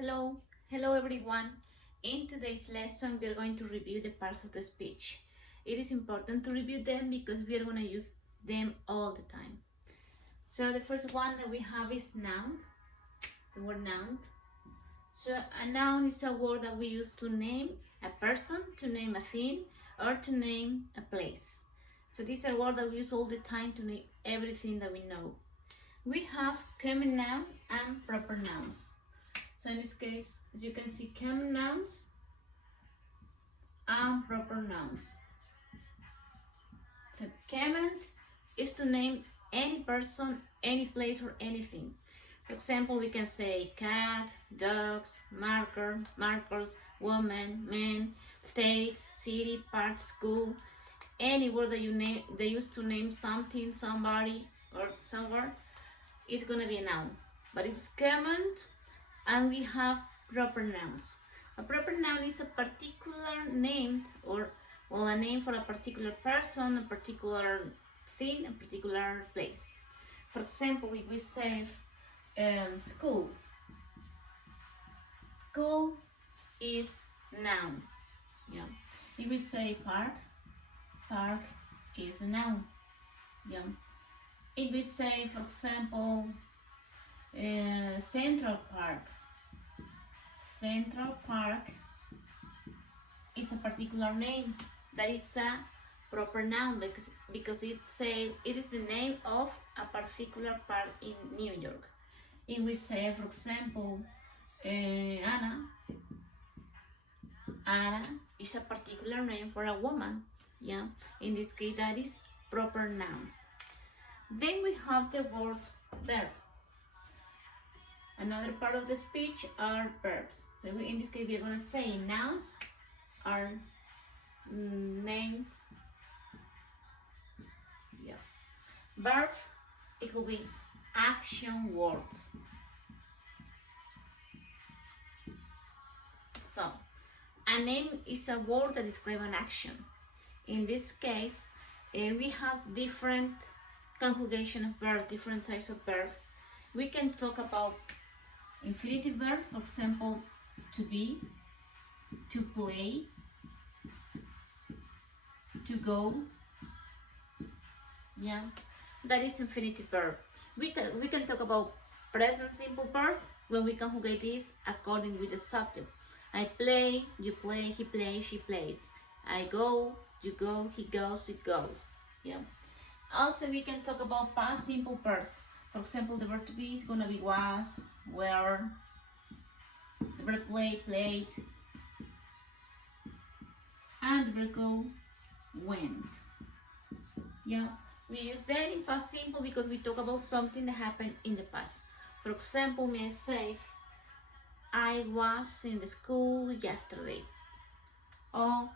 Hello, hello everyone. In today's lesson, we are going to review the parts of the speech. It is important to review them because we are going to use them all the time. So the first one that we have is noun, the word noun. So a noun is a word that we use to name a person, to name a thing, or to name a place. So these are words that we use all the time to name everything that we know. We have common noun and proper nouns. So in this case, as you can see, common nouns and proper nouns. So common is to name any person, any place, or anything. For example, we can say cat, dogs, markers, woman, men, states, city, part, school, any word that you name, they use to name something, somebody, or somewhere, is gonna be a noun. But it's common, and we have proper nouns. A proper noun is a particular name or a name for a particular person, a particular thing, a particular place. For example, if we say school, school is noun. Yeah. If we say park, park is a noun. Yeah. If we say, for example, Central Park, Central Park is a particular name that is a proper noun because it is the name of a particular park in New York. If we say, for example, Anna is a particular name for a woman. Yeah, in this case that is proper noun. Then we have the words verb. Another part of the speech are verbs. So in this case we are going to say nouns are names. Yeah. Verb, it will be action words. So a name is a word that describes an action. In this case, we have different conjugation of verbs, different types of verbs. We can talk about infinitive verbs, for example, to be, to play, to go. Yeah, that is infinitive verb. We can talk about present simple verb when we conjugate this according with the subject. I play, you play, he plays, she plays. I go, you go, he goes, it goes. Yeah. Also, we can talk about past simple verbs. For example, the verb to be is gonna be was, were. The verb play, played, and the verb go, went. Yeah. We use that in past simple because we talk about something that happened in the past. For example, may I say, I was in the school yesterday. Or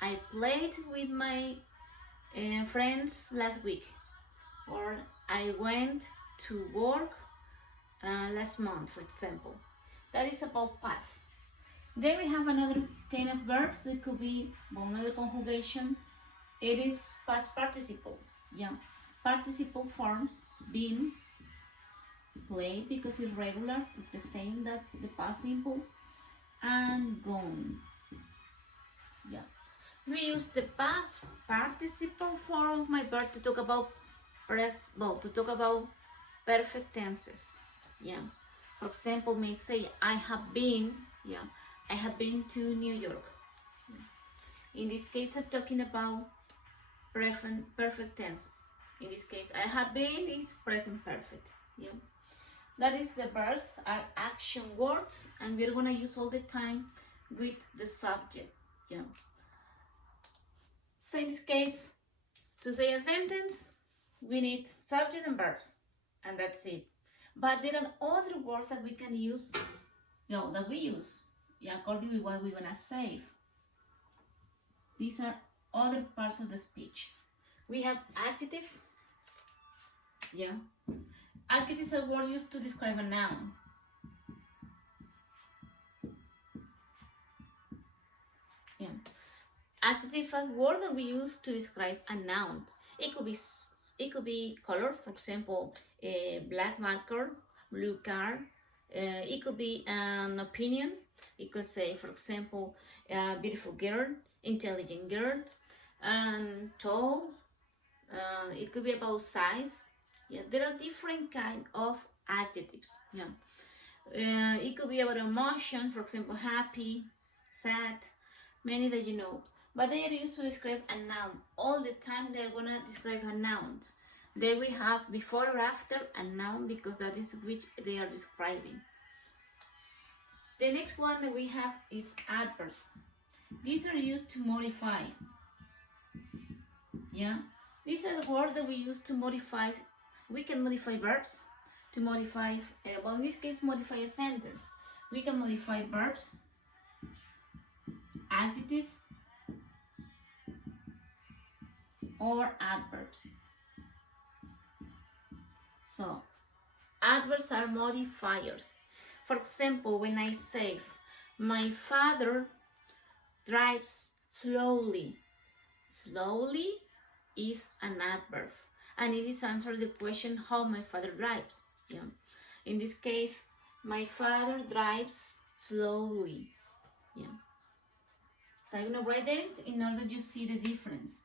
I played with my friends last week. Or I went to work last month, for example. That is about past. Then we have another kind of verbs that could be another conjugation. It is past participle. Yeah, participle forms been, played because it's regular, it's the same that the past simple, and gone. Yeah, we use the past participle form of my verb to talk about to talk about perfect tenses. Yeah, for example, may say I have been. Yeah, I have been to New York. In this case, I'm talking about perfect tenses. In this case, I have been is present perfect. Yeah. That is the verbs are action words and we're gonna use all the time with the subject. Yeah. So in this case, to say a sentence, we need subject and verbs, and that's it. But there are other words that we can use, that we use, according to what we're gonna say. These are other parts of the speech. We have adjective. Yeah. Adjective is a word used to describe a noun. Yeah. Adjective is a word that we use to describe a noun. It could be color, for example, a black marker, blue car, It could be an opinion. It could say, for example, beautiful girl, intelligent girl, and tall. It could be about size. Yeah, there are different kind of adjectives. Yeah, it could be about emotion, for example, happy, sad, many that you know. But they are used to describe a noun. All the time they're gonna describe a noun. Then we have before or after a noun because that is which they are describing. The next one that we have is adverbs. These are used to modify. Yeah, these are the words that we use to modify. We can modify verbs to modify. Well, in this case, modify a sentence. We can modify verbs, adjectives, or adverbs. So, adverbs are modifiers. For example, when I say, my father drives slowly. Slowly is an adverb, and it is answer the question how my father drives. Yeah. In this case, my father drives slowly. Yeah. So I'm gonna write it in order to see the difference.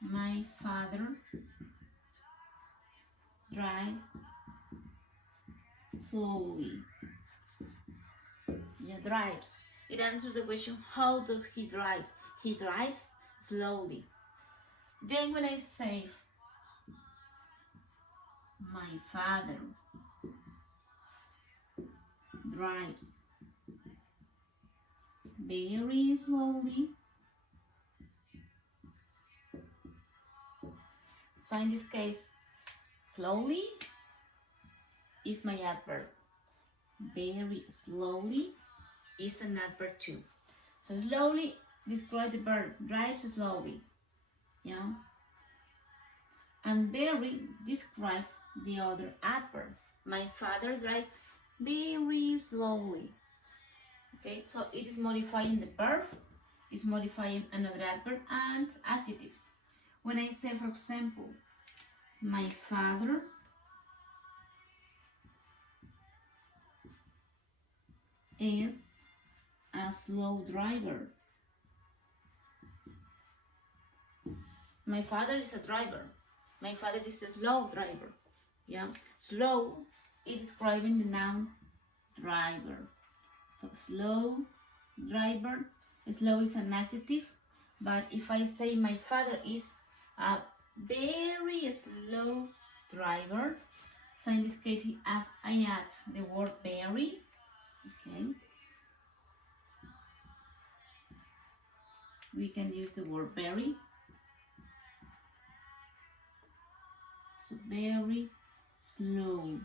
My father drives slowly. Yeah, drives. It answers the question how does he drive? He drives slowly. Then when I say my father drives very slowly. So in this case, slowly is my adverb. Very slowly is an adverb too. So slowly describe the verb, drives slowly. Yeah. And very describe the other adverb. My father drives very slowly. Okay, so it is modifying the verb, is modifying another adverb and adjective. When I say, for example, my father is a slow driver. My father is a driver. My father is a slow driver. Yeah, slow is describing the noun driver. So slow driver. Slow is an adjective, but if I say my father is a very slow driver, so in this case I add the word very. Okay. We can use the word very. So very slow.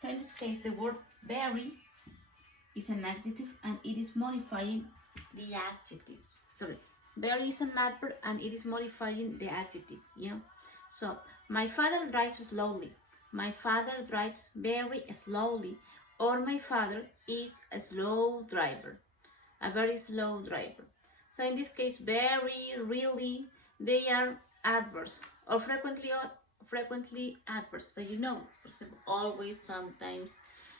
So in this case, the word very is an adjective and it is modifying the adjective. Sorry, very is an adverb and it is modifying the adjective. Yeah. So my father drives slowly. My father drives very slowly. Or my father is a slow driver. A very slow driver. So in this case, very, really, they are adverbs or frequently adverbs that you know. For example, always, sometimes,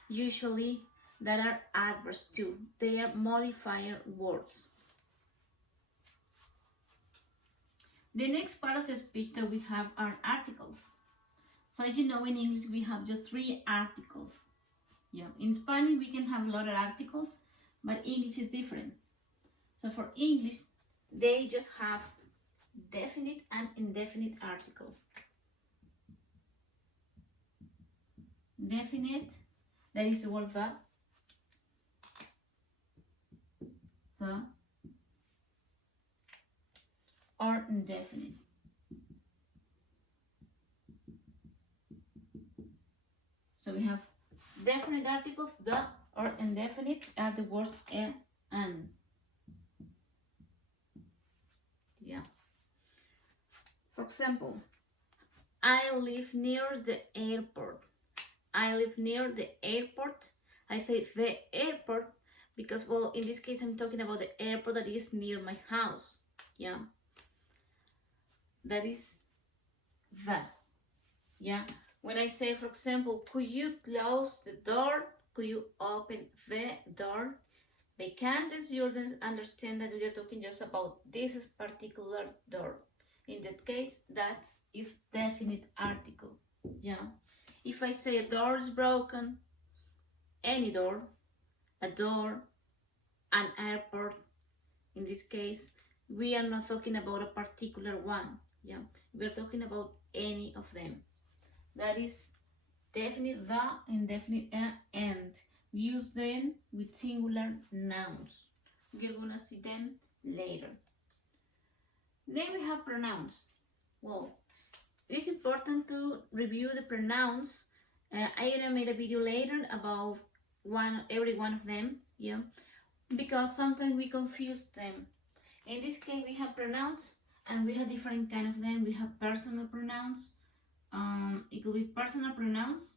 usually, that are adverbs too. They are modifier words. The next part of the speech that we have are articles. So as you know, in English we have just 3 articles. Yeah, in Spanish we can have a lot of articles, but English is different. So for English, they just have definite and indefinite articles. Definite, that is the word the, or indefinite. So we have definite articles, the, or indefinite are the words and. Yeah. For example, I live near the airport. I live near the airport. I say the airport because, well, in this case, I'm talking about the airport that is near my house. Yeah. That is the. Yeah. When I say, for example, could you close the door? Could you open the door? By context, you understand that we are talking just about this particular door. In that case, that is definite article. Yeah. If I say a door is broken, any door, a door, an airport, in this case, we are not talking about a particular one. Yeah. We are talking about any of them. That is definite the, indefinite and. We use them with singular nouns. We're gonna see them later. Then we have pronouns. Well, it is important to review the pronouns. I'm gonna make a video later about every one of them, yeah, because sometimes we confuse them. In this case, we have pronouns, and we have different kind of them. We have personal pronouns. It could be personal pronouns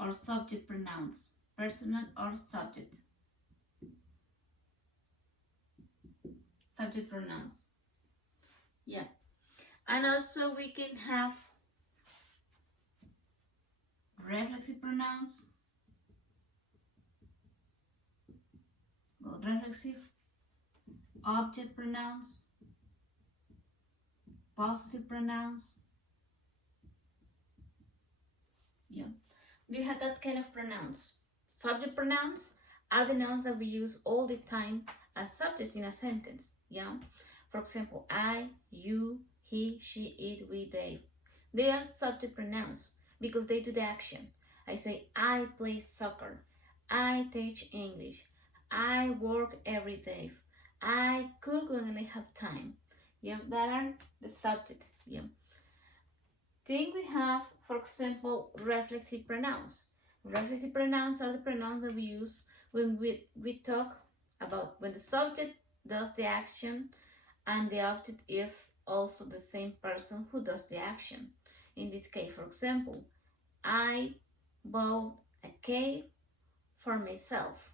or subject pronouns. Personal or subject. Subject pronouns. Yeah. And also we can have reflexive pronouns. Well, reflexive object pronouns, possessive pronouns. Yeah. We have that kind of pronouns. Subject pronouns are the nouns that we use all the time as subjects in a sentence. Yeah. For example, I, you, he, she, it, we, they. They are subject pronouns because they do the action. I say, I play soccer. I teach English. I work every day. I cook when I have time. Yeah, that are the subjects. Yeah. Then we have, for example, reflexive pronouns. Reflexive pronouns are the pronouns that we use when we talk about when the subject does the action and the object is also the same person who does the action. In this case, for example, I bought a cave for myself.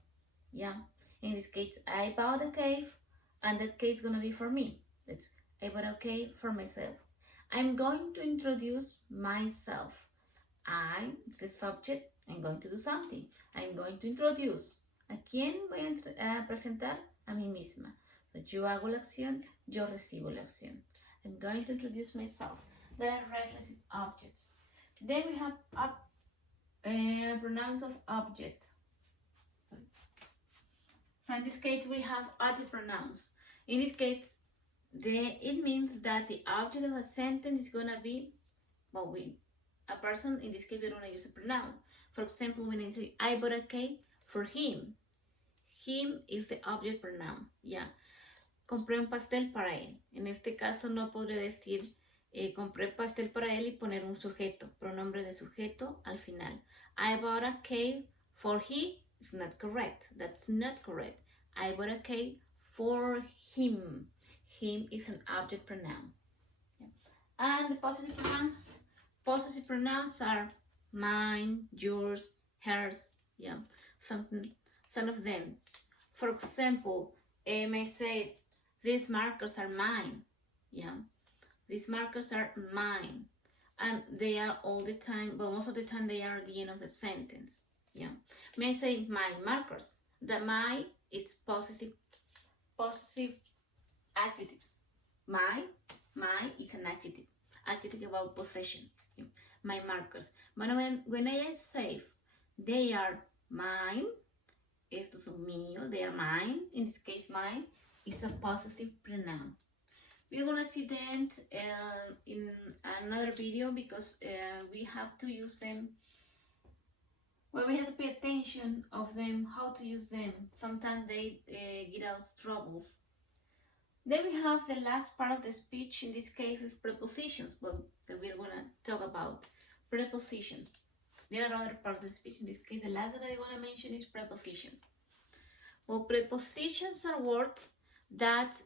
Yeah. In this case, I bought a cave, and that cave is gonna be for me. That's I bought a cave for myself. I'm going to introduce myself. I, it's the subject, I'm going to do something. I'm going to introduce. ¿A quién voy a presentar? A mí misma. So, yo hago la acción, yo recibo la acción. I'm going to introduce myself. There are reflexive objects. Then we have pronouns of object. So in this case, we have adjective pronouns. In this case, it means that the object of a sentence is gonna be, well, a person. In this case, we're gonna use a pronoun. For example, when I say I bought a cake for him, him is the object pronoun. Yeah. Compré un pastel para él. En este caso no podré decir compré pastel para él y poner un sujeto, pronombre de sujeto al final. I bought a cake for he is not correct. That's not correct. I bought a cake for him. Him is an object pronoun. Yeah. And the possessive pronouns? Possessive pronouns are mine, yours, hers. Yeah, some of them. For example, I may say, these markers are mine. Yeah, these markers are mine. And they are all the time, but most of the time they are at the end of the sentence. Yeah, may say my markers. The my is possessive adjectives. My is an adjective about possession. Yeah. My markers. But when I say they are mine, estos son míos, they are mine. In this case, mine is a possessive pronoun. We're gonna see that in another video because we have to use them. Well, we have to pay attention of them, how to use them. Sometimes they get us troubles. Then we have the last part of the speech. In this case, is prepositions. Well, that we're gonna talk about prepositions. There are other parts of the speech. In this case, the last that I want to mention is preposition. Well, prepositions are words that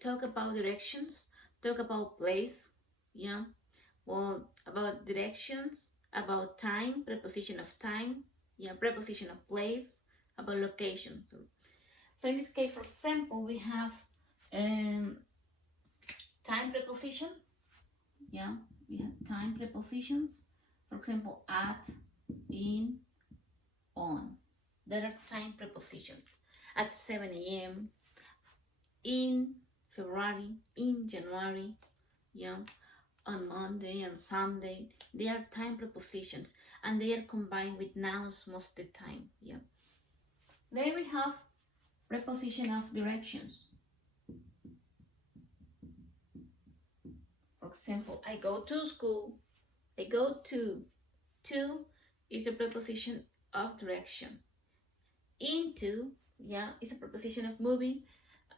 talk about directions, talk about place, yeah. Well, about directions, about time, preposition of time, yeah, preposition of place, about location. So in this case, for example, we have time preposition, yeah, we have time prepositions, For example, at, in, on. There are time prepositions. At 7 a.m., in February, in January, yeah, on Monday and Sunday. They are time prepositions and they are combined with nouns most of the time. Yeah. Then we have preposition of directions. For example, I go to school. I go to. To is a preposition of direction. Into, yeah, is a preposition of moving,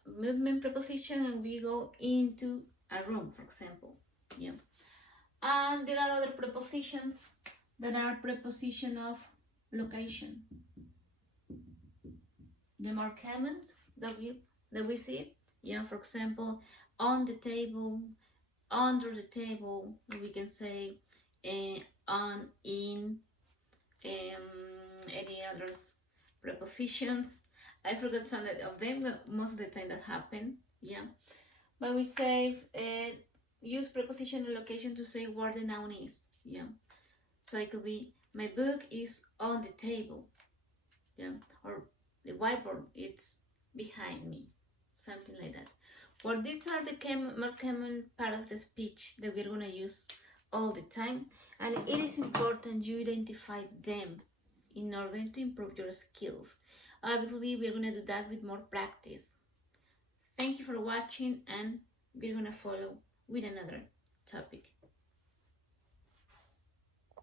movement preposition, and we go into a room, for example. Yeah. And there are other prepositions that are preposition of location. The more common that we see, yeah, for example, on the table, under the table, we can say on, in, any other prepositions. I forgot some of them, but most of the time that happen, yeah. But we say use preposition and location to say where the noun is, yeah. So it could be my book is on the table, yeah, or the whiteboard it's behind me, something like that. Well, these are the more common part of the speech that we're gonna use all the time, and it is important you identify them in order to improve your skills. Obviously, we're gonna do that with more practice. Thank you for watching, and we're gonna follow with another topic.